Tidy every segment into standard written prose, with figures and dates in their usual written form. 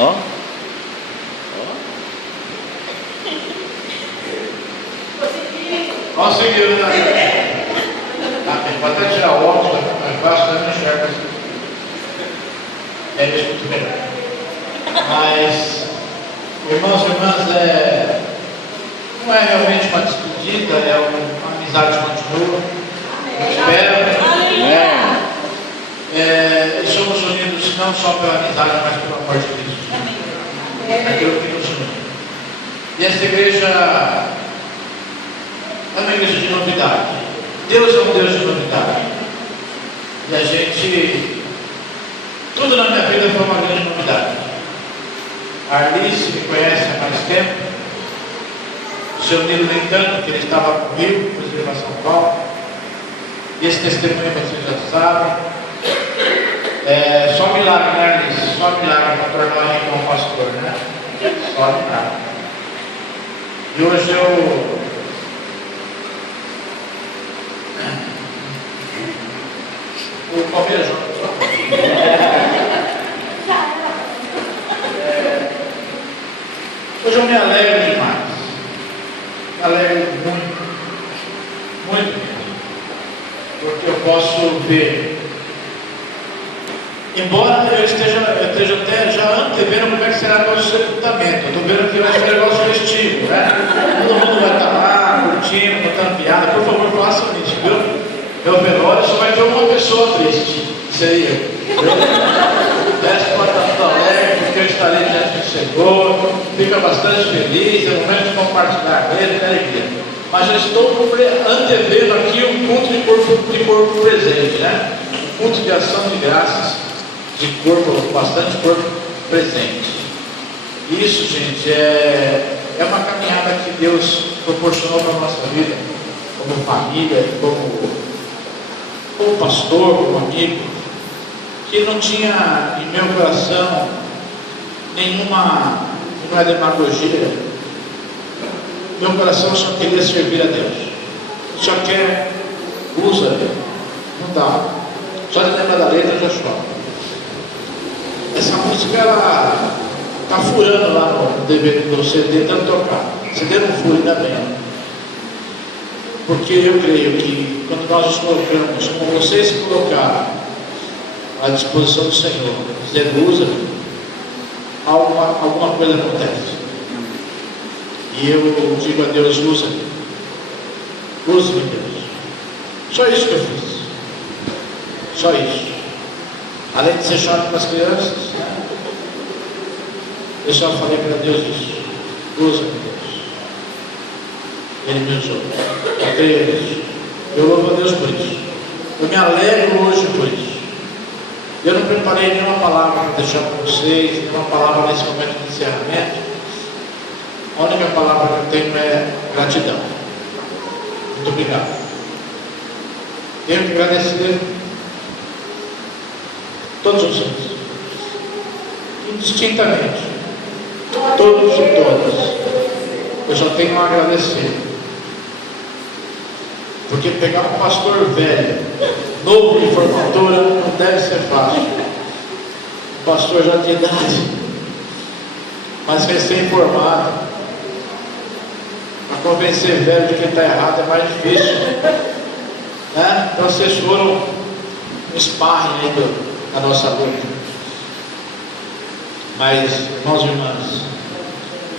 Ó. Conseguiu, né? Pode até tirar o óculos, mais fácil, não enxerga assim. É muito melhor. Mas, irmãos e irmãs, não é realmente uma despedida, é uma amizade continua. Espero. E somos unidos não só pela amizade, mas pelo amor de Cristo. É aquilo que nos une. E essa igreja é uma igreja de novidade. Deus é um Deus de novidade. E a gente, tudo na minha vida foi uma grande novidade. A Arlice me conhece há mais tempo. O seu Nilo nem tanto, porque ele estava comigo, depois veio para São Paulo. E esse testemunho vocês já sabem. Só milagre, né, Arlice? Só milagre para tornar rico como pastor, né? Só milagre. E hoje eu Palmeiras hoje eu me alegro demais. Me alegro muito, muito mesmo. Porque eu posso ver, embora eu esteja até já antevendo como é que será o nosso sepultamento. Eu estou vendo que vai ser um negócio festivo, né? Todo mundo vai estar lá, curtindo, contando piada. Por favor, façam isso, viu? Meu velório só vai ter uma pessoa triste. Seria eu. Desce para estar tudo alegre, porque eu estarei diante do Senhor. Fica bastante feliz, é o momento de compartilhar com ele, alegria. Mas eu estou antevendo aqui um culto de corpo presente, né? Um culto de ação de graças, de corpo, bastante corpo presente. Isso, gente, é uma caminhada que Deus proporcionou para a nossa vida, como família, como pastor, como amigo, que não tinha em meu coração nenhuma demagogia. Meu coração só queria servir a Deus. Só quer, usa, não dá. Só de lembrar da letra já chora. Essa música ela está furando lá no DVD do CD, tanto tocar. CD não fura, ainda bem. Porque eu creio que quando nós nos colocamos, como vocês se colocaram à disposição do Senhor, dizendo usa, alguma coisa acontece. E eu digo a Deus, usa-me, Deus. Só isso que eu fiz. Só isso. Além de ser chato para as crianças, eu só falei para Deus isso. Usa-me, Deus. Ele me usou. Eu creio nisso. Eu louvo a Deus por isso. Eu me alegro hoje por isso. Eu não preparei nenhuma palavra para deixar para vocês, nenhuma palavra nesse momento de encerramento. A única palavra que eu tenho é gratidão. Muito obrigado. Tenho que agradecer todos os anos, indistintamente, todos e todas. Eu só tenho a agradecer. Porque pegar um pastor velho, novo de formatura, não deve ser fácil. Um pastor já de idade, mas recém-formado, para convencer velho de que está errado é mais difícil, né? Então vocês foram um sparring aí da nossa luta. Mas, irmãos e irmãs,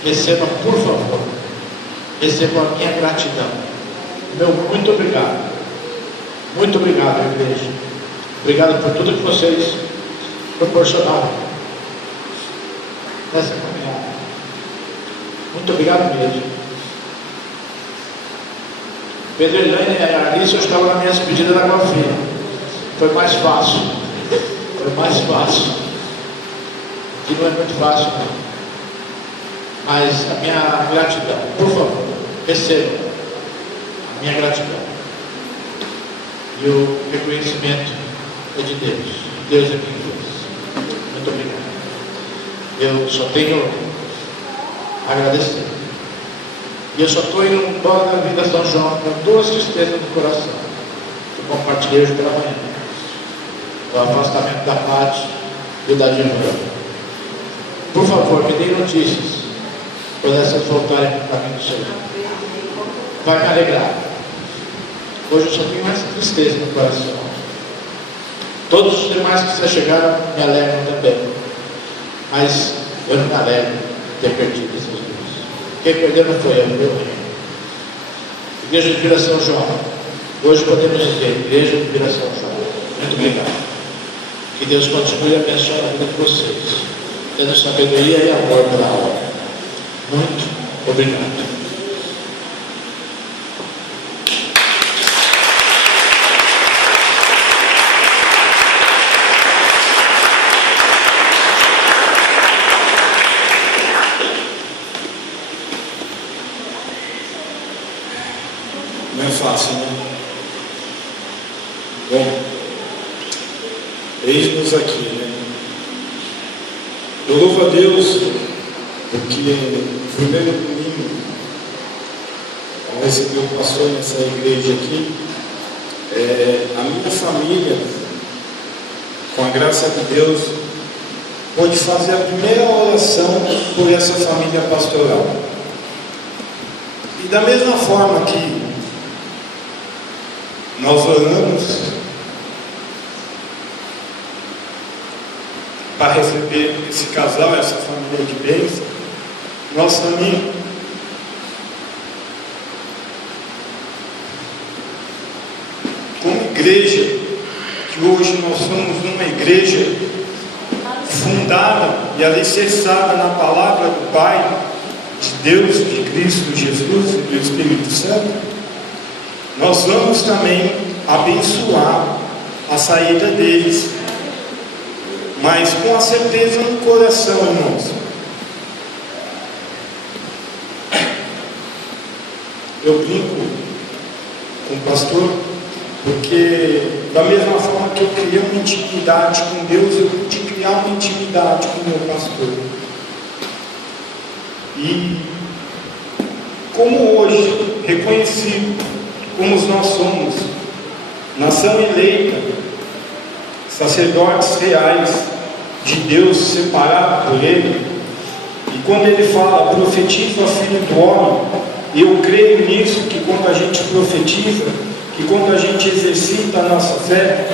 receba, por favor, receba a minha gratidão. Meu muito obrigado. Muito obrigado, igreja. Obrigado por tudo que vocês proporcionaram nessa caminhada. Muito obrigado mesmo. Pedro Helene e a Alice, eu estava na minha despedida da Guafina. Foi mais fácil. Foi mais fácil. Que não é muito fácil, não. Mas a minha gratidão, por favor, receba a minha gratidão. E o reconhecimento é de Deus. Deus é quem fez. Muito obrigado. Eu só tenho a agradecer. E eu só estou indo embora da vida São João com duas tristezas no coração. Que eu compartilhei hoje pela manhã. O afastamento da Pátria e o da Dilma. Por favor, me dê notícias quando essas voltarem para o caminho do Senhor. Vai me alegrar. Hoje eu só tenho essa tristeza no coração. Todos os demais que se chegaram me alegram também. Mas eu não me alegro de ter perdido esses dois. Quem perdeu não foi eu, meu rei. Igreja de Vila São João. Hoje podemos dizer, Igreja de Vila São João. Muito obrigado. Que Deus continue abençoando a vida de vocês, tendo sabedoria e amor pela obra. Muito obrigado. Não é fácil, né? Bom, eis-nos aqui, né? Eu louvo a Deus porque no primeiro domingo, ao receber o pastor nessa igreja aqui, a minha família, com a graça de Deus, pôde fazer a primeira oração por essa família pastoral. E da mesma forma que nós oramos para receber esse casal, essa família de bênção, nós também como igreja, que hoje nós somos uma igreja fundada e alicerçada na palavra do Pai, de Deus, de Cristo Jesus e do Espírito Santo, nós vamos também abençoar a saída deles, mas com a certeza no coração, irmãos. Eu brinco com o pastor, porque da mesma forma que eu criei uma intimidade com Deus, eu pude criar uma intimidade com o meu pastor. E como hoje, reconhecido como nós somos, nação eleita, sacerdotes reais de Deus, separados por Ele, e quando Ele fala, profetiza, filho do homem, eu creio nisso, que quando a gente profetiza, que quando a gente exercita a nossa fé,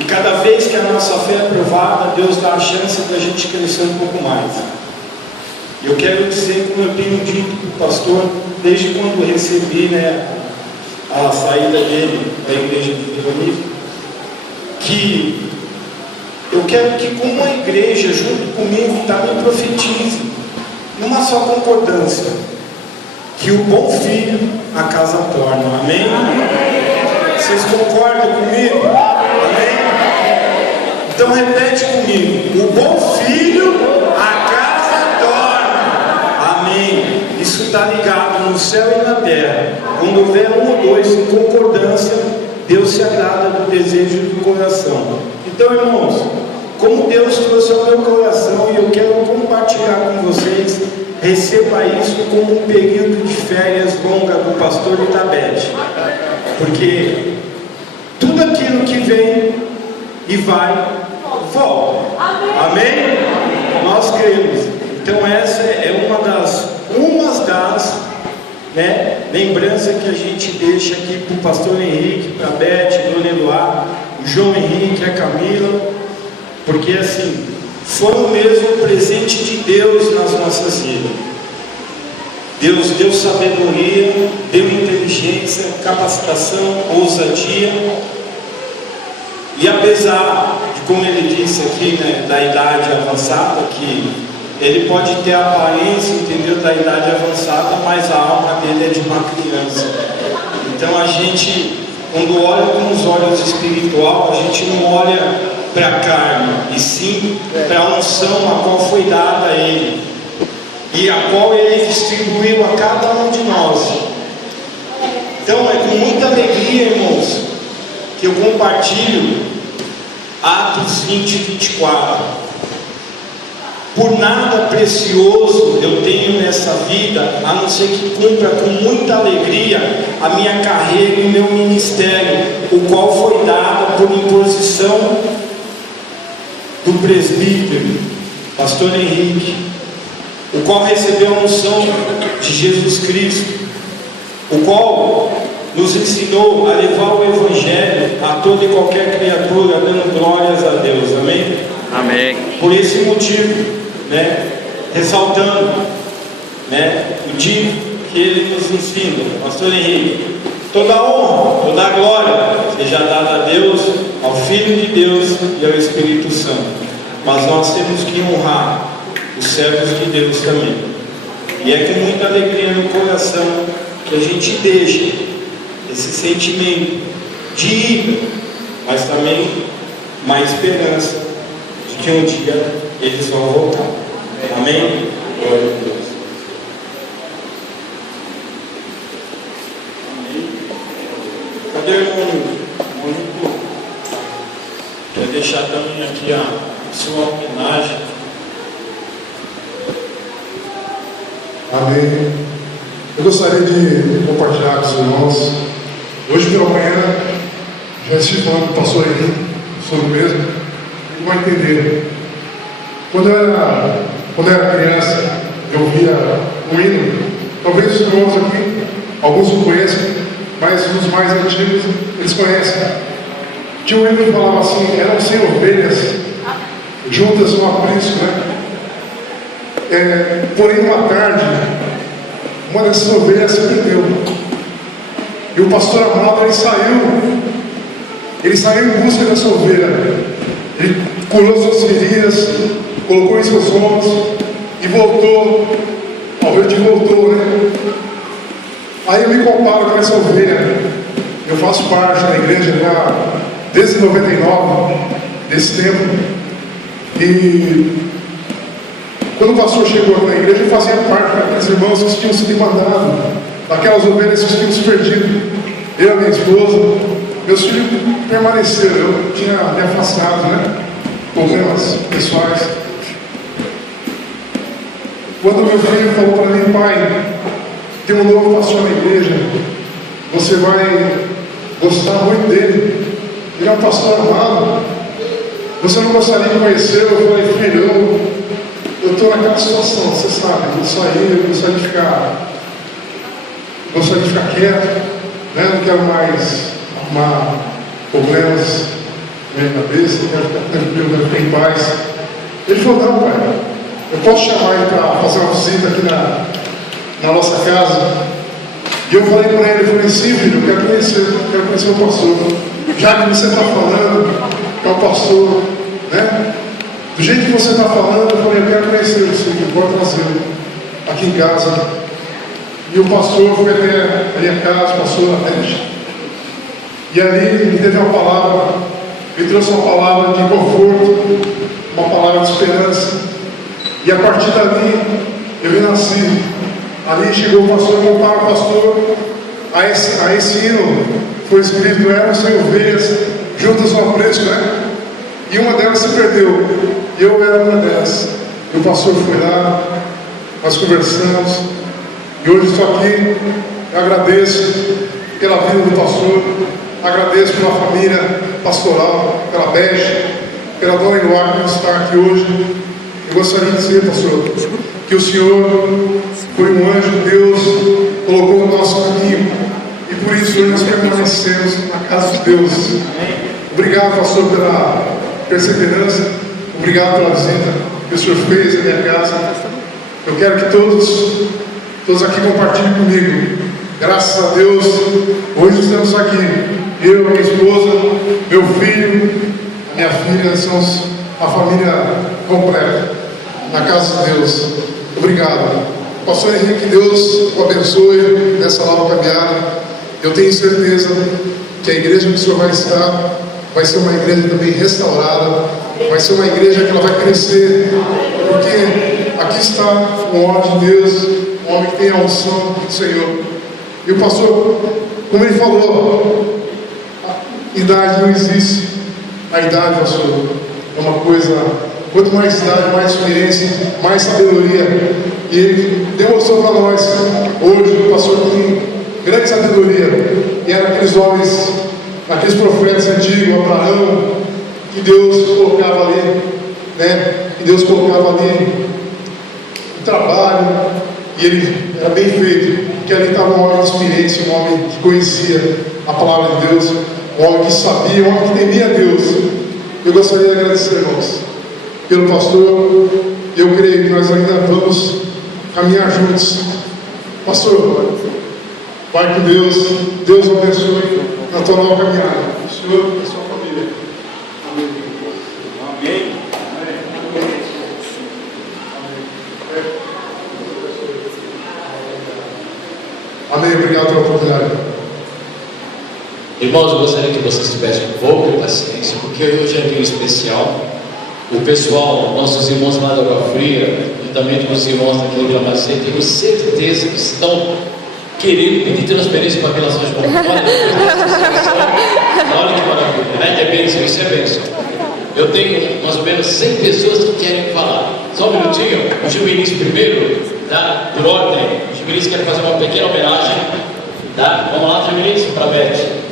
e cada vez que a nossa fé é provada, Deus dá a chance da gente crescer um pouco mais. Eu quero dizer, como eu tenho dito para o pastor, desde quando eu recebi, a saída dele da igreja de Veronique, que eu quero que, como a igreja, junto comigo, também profetize, numa só concordância, que o bom filho a casa torna. Amém? Vocês concordam comigo? Amém? Então repete comigo: o bom filho a casa torna. Amém? Isso está ligado no céu e na terra. Quando houver um ou dois em concordância, Deus se agrada do desejo do coração. Então, irmãos, como Deus trouxe ao meu coração, e eu quero compartilhar com vocês, receba isso como um período de férias longa do pastor Itabete, porque tudo aquilo que vem e vai, volta. Amém? Nós cremos. Então essa é uma das lembranças que a gente deixa aqui para o pastor Henrique, para a Beth, Dona Eloá, o João Henrique, a Camila, porque assim, foi mesmo o presente de Deus nas nossas vidas. Deus deu sabedoria, deu inteligência, capacitação, ousadia, e apesar de, como ele disse aqui, da idade avançada, que ele pode ter a aparência, entendeu, da idade avançada, mas a alma dele é de uma criança. Então a gente, quando olha com os olhos espiritual, a gente não olha para a carne, e sim para a unção a qual foi dada a ele, e a qual ele distribuiu a cada um de nós. Então é com muita alegria, irmãos, que eu compartilho Atos 20 e 24. Por nada precioso eu tenho nessa vida, a não ser que cumpra com muita alegria a minha carreira e o meu ministério, o qual foi dado por imposição do presbítero pastor Henrique, o qual recebeu a unção de Jesus Cristo, o qual nos ensinou a levar o Evangelho a toda e qualquer criatura, dando glórias a Deus, amém? Amém. Por esse motivo, ressaltando, o dia que ele nos ensina, pastor Henrique, toda a honra, toda a glória seja dada a Deus, ao Filho de Deus e ao Espírito Santo. Mas nós temos que honrar os servos de Deus também. E é com muita alegria no coração que a gente deixa esse sentimento de ira, mas também uma esperança de que um dia eles vão voltar. Amém? Glória a Deus. Cadê o irmão? Quer deixar também aqui a sua homenagem. Amém. Eu gostaria de compartilhar com os irmãos. Hoje pela manhã já estive falando com o pastor Henrique sobre o mesmo, e vai entender. Quando eu era criança, eu via um hino. Talvez os irmãos aqui, alguns não conheçam, mas os mais antigos eles conhecem. Tinha um hino que falava assim: eram 100 ovelhas juntas no aprisco, porém uma tarde uma dessas ovelhas se perdeu, e o pastor amado ele saiu em busca dessa ovelha. Ele curou suas feridas, colocou em seus ombros e voltou. A ovelha voltou, Aí eu me comparo com essa ovelha. Eu faço parte da igreja desde 99, desse tempo. E quando o pastor chegou aqui na igreja, eu fazia parte daqueles irmãos que tinham sido mandados, daquelas ovelhas que tinham se perdido. Eu e minha esposa, meus filhos permaneceram. Eu tinha me afastado, problemas pessoais. Quando meu filho falou para mim: pai, tem um novo pastor na igreja, você vai gostar muito dele, ele é um pastor amado, você não gostaria de conhecer? Eu falei: filho, eu estou naquela situação, você sabe, eu gostaria de ficar quieto, não quero mais arrumar problemas na minha cabeça, eu quero ficar tranquilo, quero ficar em paz. Ele falou: não, pai, eu posso chamar ele para fazer uma visita aqui na nossa casa? E eu falei para ele, sim, filho, eu quero conhecer o pastor. Já que você está falando, é o pastor, do jeito que você está falando, eu falei: eu quero conhecer você, eu pode trazê-lo aqui em casa. E o pastor foi até a minha casa, o pastor Atende. E ali ele teve uma palavra, ele trouxe uma palavra de conforto, uma palavra de esperança. E a partir dali, eu nasci. Ali chegou o pastor e compara o pastor a esse hino. Foi escrito: eram 100 ovelhas juntas no aprisco, E uma delas se perdeu. E eu era uma delas. E o pastor foi lá, nós conversamos. E hoje estou aqui. Eu agradeço pela vida do pastor, agradeço pela família pastoral, pela Beth, pela dona Eloá que está aqui hoje. Eu gostaria de dizer, pastor, que o Senhor foi um anjo de Deus, colocou o nosso caminho, e por isso hoje nós permanecemos na casa de Deus. Obrigado, pastor, pela perseverança, obrigado pela visita que o Senhor fez na minha casa. Eu quero que todos aqui compartilhem comigo. Graças a Deus, hoje estamos aqui, eu, minha esposa, meu filho, a minha filha, somos a família completa na casa de Deus. Obrigado. Pastor Henrique, Deus o abençoe nessa nova caminhada. Eu tenho certeza que a igreja que o Senhor vai estar vai ser uma igreja também restaurada, vai ser uma igreja que ela vai crescer, porque aqui está um homem de Deus, um homem que tem a unção do Senhor. E o pastor, como ele falou, a idade não existe. A idade, pastor, é uma coisa, quanto mais idade, mais experiência, mais sabedoria. E ele demonstrou para nós, hoje, o pastor tem grande sabedoria. E eram aqueles homens, aqueles profetas antigos, Abraão, que Deus colocava ali. né? E Deus colocava ali o trabalho, e ele era bem feito, porque ali estava um homem de experiência, um homem que conhecia a palavra de Deus, um homem que sabia, um homem que temia Deus. Eu gostaria de agradecer, irmãos, pelo pastor. Eu creio que nós ainda vamos caminhar juntos. Pastor, vai com Deus, Deus abençoe na tua nova caminhada, o Senhor e a sua família. Amém. Amém. Amém, obrigado pela oportunidade. Irmãos, eu gostaria que vocês tivessem um pouco de paciência, porque hoje é um dia especial. O pessoal, nossos irmãos lá da Água Fria, juntamente com os irmãos daquele Gramacê, tenho certeza que estão querendo pedir transferência para aquelas ações voluntárias. Olha que maravilha, né? É bênção, isso é bênção. Eu tenho mais ou menos 100 pessoas que querem falar. Só um minutinho, o Juminis primeiro, tá? Por ordem, o Juminis quer fazer uma pequena homenagem, tá? Vamos lá, Juminis, para a Beth.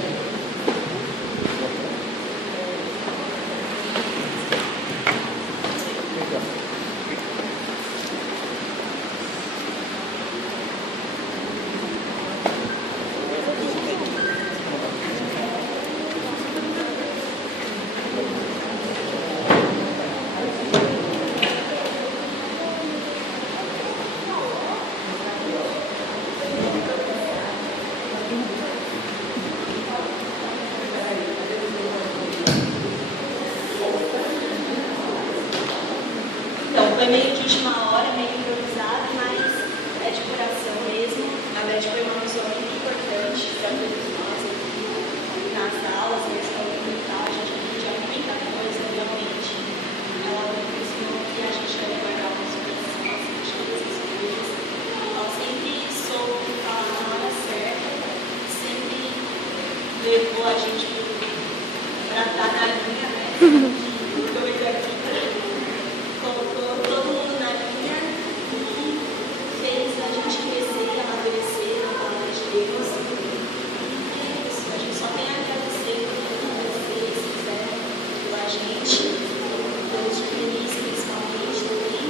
Foi meio de última hora, meio improvisado, mas é de coração mesmo. A Beth foi uma pessoa muito importante para todos nós aqui, nas aulas, mesmo e tal. A gente aprendia muita coisa, realmente. Ela ensinou que a gente deve guardar umas coisas, essas coisas. Ela sempre soube falar na hora certa, sempre levou a gente para estar na linha, né? Colocou todo mundo na linha e fez a gente crescer e amadurecer na palavra de Deus. E é isso, a gente só tem a agradecer por tudo que vocês fizeram pela gente, pelos juvenis principalmente também.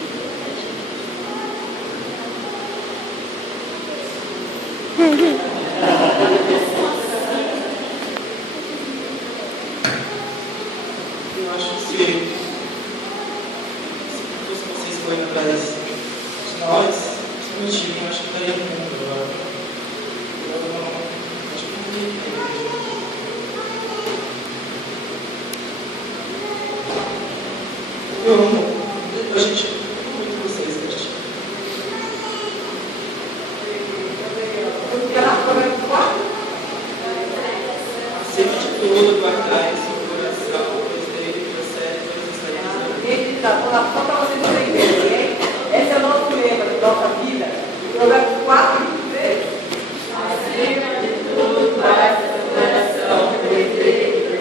Eu acho que se vocês forem atrás de nós, principalmente eu acho que estaria no mundo agora. Eu acho que eu amo a gente, muito vocês, gente. Acima de tudo, guardar esse coração, desejo, processo, todas as tarefas. Só para vocês entenderem, esse é o nosso lema de nossa vida. Provérbios 4 e 3. Acima de tudo, guarda o coração, desejo,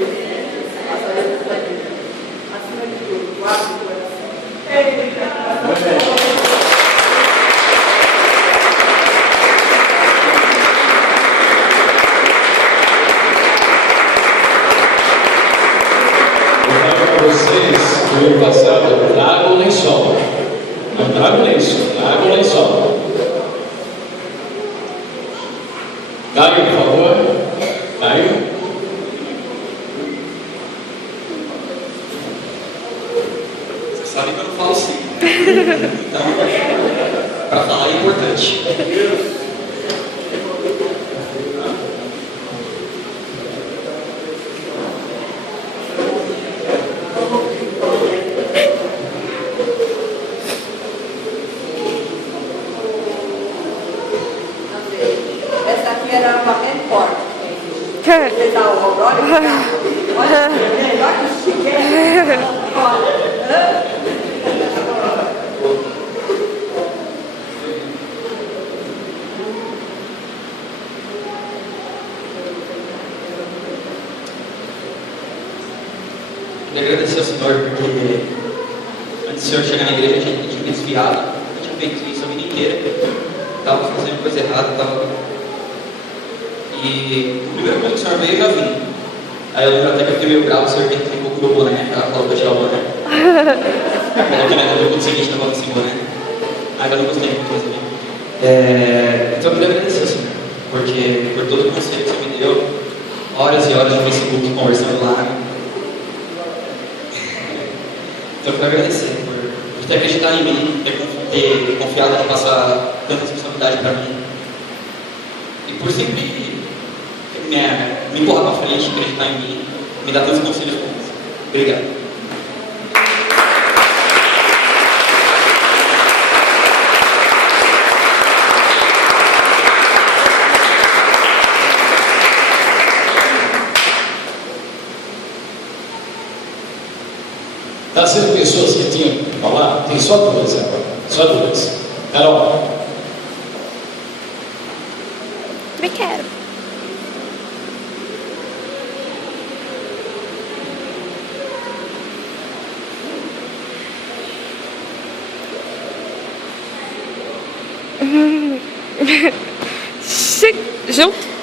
acima de tudo, guarda o coração. Vocês, no ano passado, trago o lençol. Não trago o lençol, trago o lençol. Caio, por favor. Caio. Você sabe que eu não falo sim. Então, para falar é importante. Essa aqui era uma bem forte. Vocês dão o olha, olha que chique. Olha. Queria agradecer ao Senhor, porque antes do Senhor chegar na igreja, a gente tinha me desviado, eu tinha feito isso a vida inteira, estava fazendo coisa errada, E o primeiro ponto que o Senhor veio, eu já vim. Aí eu lembro até que eu fiquei meio bravo, o Senhor ficou com o meu boné, ela falou para tirar o boné. Coloquei na do seguinte da volta Senhor, né? Ainda não gostei muito, mas então eu queria agradecer, Senhor, porque por todo o conselho que você me deu, horas e horas no Facebook conversando lá. Então eu quero agradecer por ter acreditado em mim, ter confiado de passar tanta responsabilidade para mim. E por sempre me empurrar para frente, acreditar em mim, me dar tantos conselhos bons. Obrigado. Está sendo pessoas que tinham que falar? Tem só duas agora. Só duas. Carol. Me quero. Junto.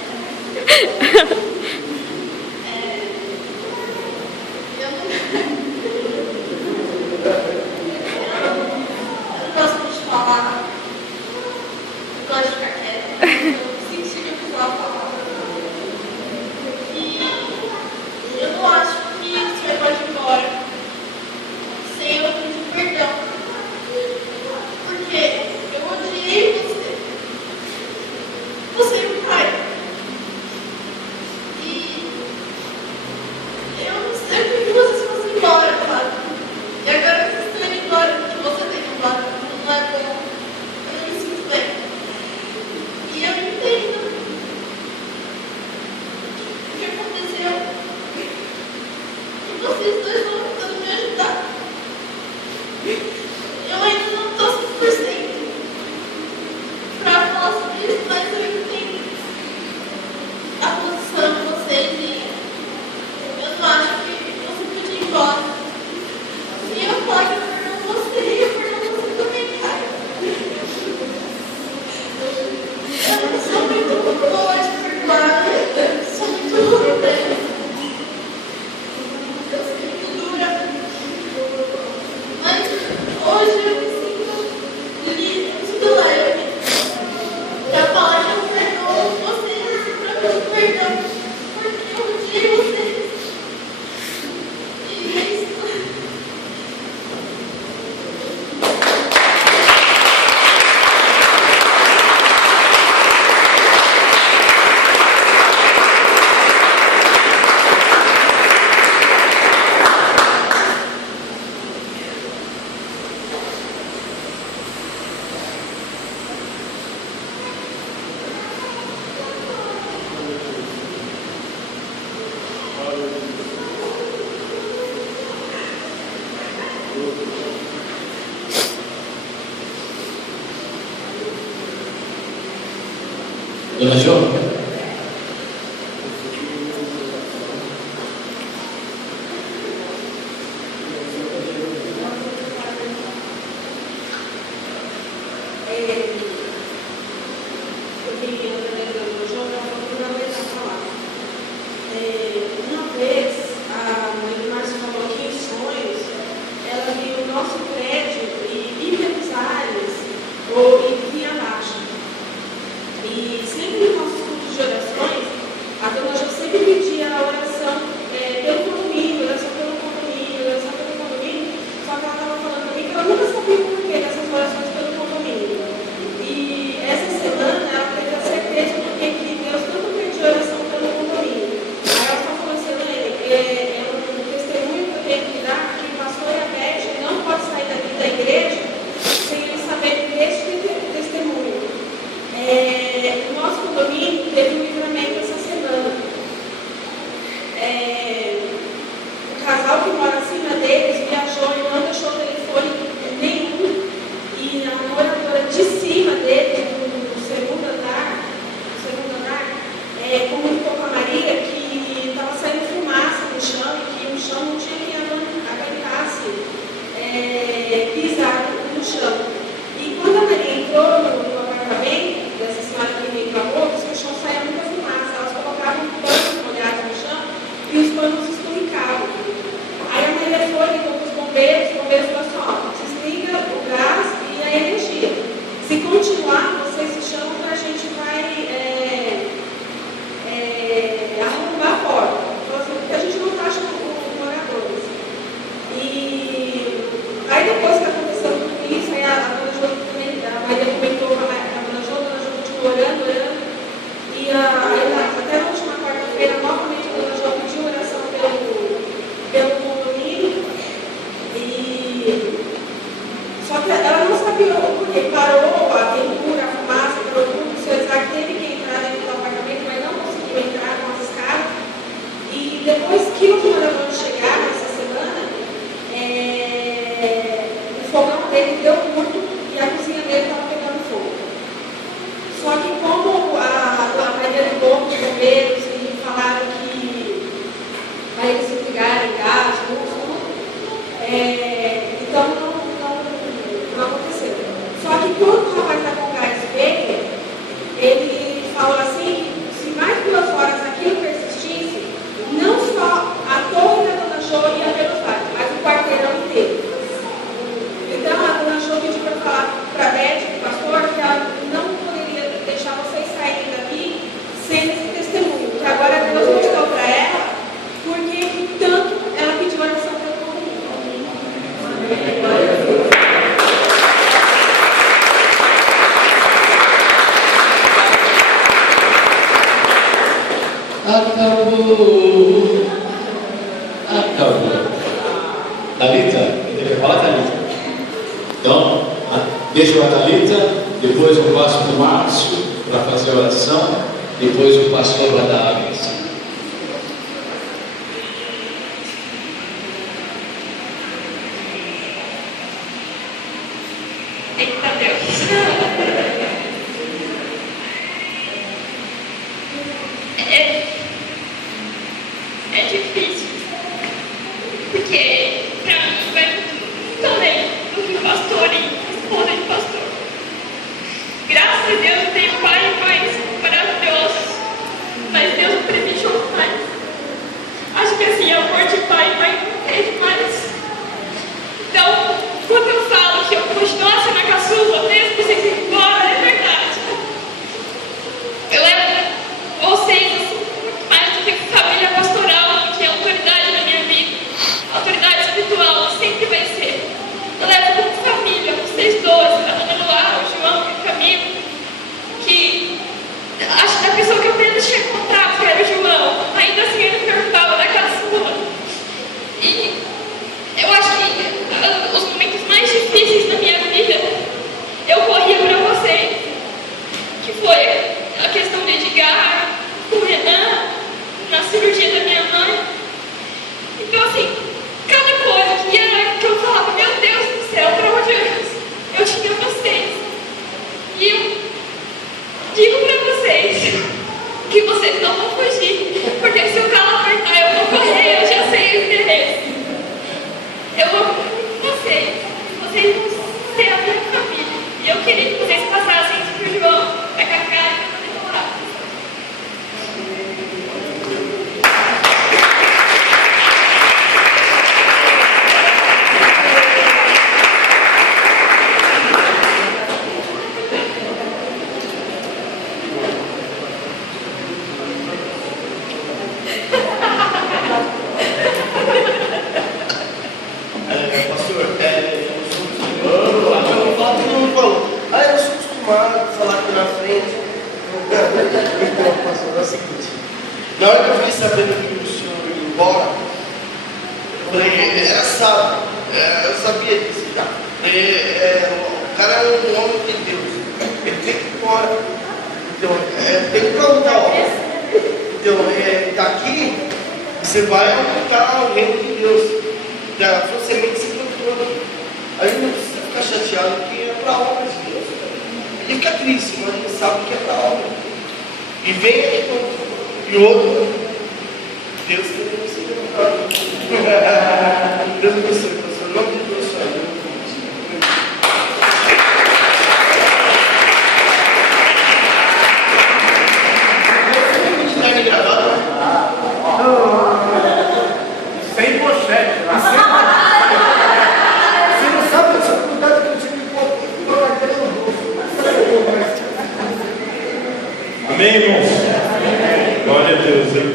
Dona Jo? depois que aconteceu tudo isso, aí a dona Jô também, a Maria comentou com a dona Jô continuou orando. E até na última quarta-feira, novamente a dona Jô pediu oração pelo condomínio. Só que ela não sabia porque parou a pintura, a fumaça, parou tudo. O seu Isaac teve que entrar dentro do apartamento, mas não conseguiu entrar com as escadas. E depois que o comandante chegar nessa semana, o fogão dele deu curto e a cozinha dele estava pegando fogo. Só que como a Maria ligou para os bombeiros e falaram que para eles se ligarem gás, luz, então não aconteceu. Só que quando o rapaz da Congás veio, ele falou assim que se mais 2 horas aquilo persistisse, não só a torre da dona Jô ia pelos lados, mas o quarteirão inteiro. Então a dona Jô pediu para falar para a Beth, o pastor, que ela não poderia deixar vocês saírem daqui sem esse testemunho. Que agora Deus mostrou para ela, porque tanto ela pediu oração pelo condomínio. Acabou. Thalita, ele quer falar, Thalita? Então, deixa com a Thalita, depois eu passo para o Márcio para fazer a oração, depois o pastor vai dar a bênção. Eita Deus. É difícil, porque pra mim vai muito além do que pastor e esposa de pastor. Graças a Deus eu tenho pai e mães maravilhosos, mas Deus me privilegiou mais. Acho que assim, amor de pai e mãe não teve mais. Então, quando eu falo que eu continuo sendo a caçula, mesmo que vocês irem embora, é verdade. Eu levo vocês assim, muito mais do que família pastoral, que é autoridade na minha vida. Autoridade espiritual sempre vai ser. Eu levo como família, vocês dois, a dona Luara, o João e o Camilo, que acho que a pessoa que eu menos tinha contato, que era o João, ainda assim ele me perguntava da caçula. E eu acho que os momentos mais difíceis da minha vida, eu corria para vocês, que foi a questão de Edgar, o Renan, na cirurgia da minha mãe. Então assim, cada coisa que eu falava, meu Deus do céu, para onde eu tinha vocês. E eu digo para vocês que vocês não vão fugir, porque se o calo apertar, eu vou correr, eu já sei o endereço. Eu amo vocês vão ser a minha família. E eu queria que vocês passassem isso para o João, para a Cacá e para o Renato. Na hora que eu fiquei sabendo que o senhor ia embora, eu falei, era sábado, eu sabia disso já. O cara é um homem de Deus, ele tem que ir embora. Então, tem que ir para outra obra. Então, daqui você vai aumentar o reino de Deus. Da sua semente se plantou. Aí não precisa ficar chateado, porque é para a obra de Deus. Ele fica triste, mas ele sabe que é para a obra. E vem aqui e outro, Deus quer você levantar. Deus abençoe, pastor. Em nome de Deus, está gravado? Sem pochete. Você não sabe a dificuldade que eu tive de colocar no bolso. Amém, irmãos? Glória a Deus, hein?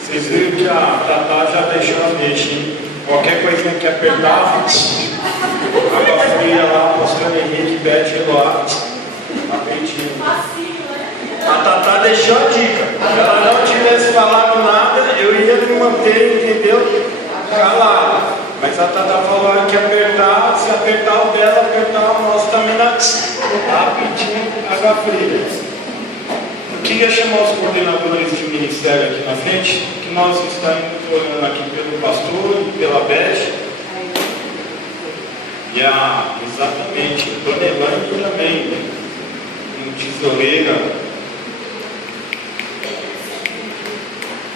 Vocês viram que a Tatá já deixou a deixa, hein? Qualquer coisinha que apertar, pastor Henrique, Beth e Eloá, rapidinho. A Tatá deixou a dica. Se ela não tivesse falado nada, eu ia me manter, entendeu? Calado. Mas a Tatá falou que apertar, se apertar o dela, apertar o nosso também dá rapidinho, água fria. Eu queria chamar os coordenadores de ministério aqui na frente, que nós estamos orando aqui pelo pastor e pela Beth. Exatamente, Dona Elaine também, tesoureira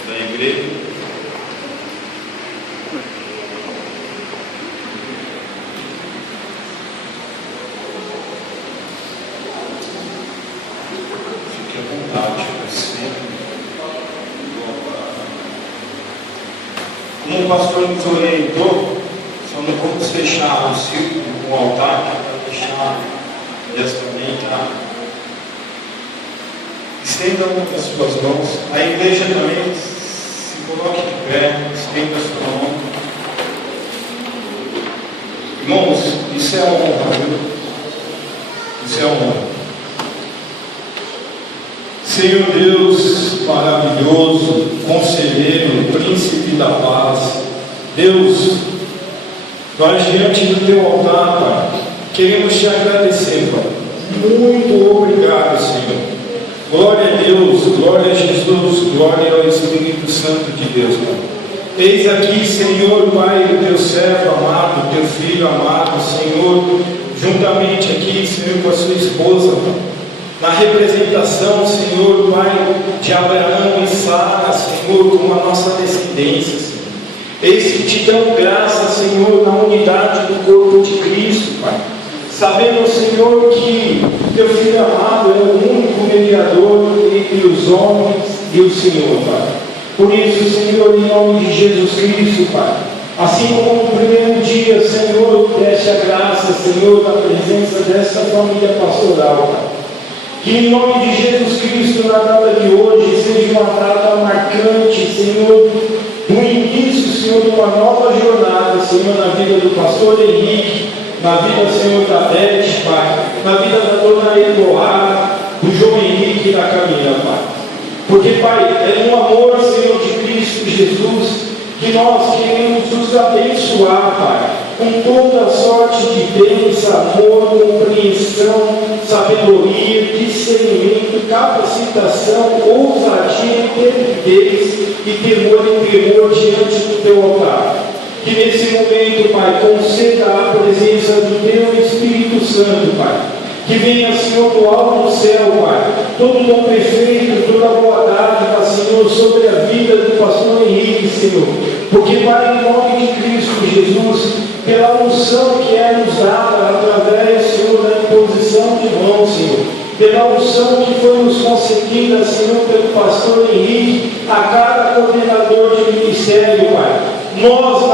da igreja. Fique à vontade, você. Como o pastor nos orientou, só não vamos fechar o círculo com o altar, para deixar desta também, tá? Estenda uma das suas mãos. A igreja também se coloque de pé, estenda a sua mão. Irmãos, isso é honra, viu? Isso é honra. Senhor Deus maravilhoso, conselheiro, príncipe da paz, Deus, nós diante do teu altar, Pai, queremos te agradecer, Pai. Muito obrigado, Senhor. Glória a Deus, glória a Jesus, glória ao Espírito Santo de Deus, Pai. Eis aqui, Senhor, Pai, o teu servo amado, o teu filho amado, Senhor, juntamente aqui, Senhor, com a sua esposa, Pai. Na representação, Senhor, Pai, de Abraão e Sara, Senhor, como a nossa descendência, Senhor. Eis que te dão graça, Senhor, na unidade do corpo de Cristo, Pai. Sabendo, Senhor, que teu Filho amado é o único mediador entre os homens e o Senhor, Pai. Por isso, Senhor, em nome de Jesus Cristo, Pai, assim como no primeiro dia, Senhor, deste a graça, Senhor, da presença dessa família pastoral, Pai. Que em nome de Jesus Cristo, na data de hoje, seja uma data marcante, Senhor, do início, Senhor, de uma nova jornada, Senhor, na vida do pastor Henrique, na vida, Senhor, da Beth, Pai, na vida da dona Eloá, do João Henrique e da Camila, Pai. Porque, Pai, é um amor, Senhor, de Cristo Jesus, que nós queremos nos abençoar, Pai, com toda sorte de bênção, amor, compreensão, sabedoria, discernimento, capacitação, ousadia, intrepidez e temor e tremor diante do teu altar. Que nesse momento, Pai, conceda a presença do teu Espírito Santo, Pai. Que venha, Senhor, do alto do céu, Pai, todo dom perfeito, toda boa dádiva, Senhor, sobre a vida do pastor Henrique, Senhor. Porque, Pai, em nome de Cristo Jesus, pela unção que é nos dada através, Senhor, da imposição de mãos, Senhor, pela unção que foi nos concedida, Senhor, pelo pastor Henrique, a cada coordenador de ministério, Pai, nós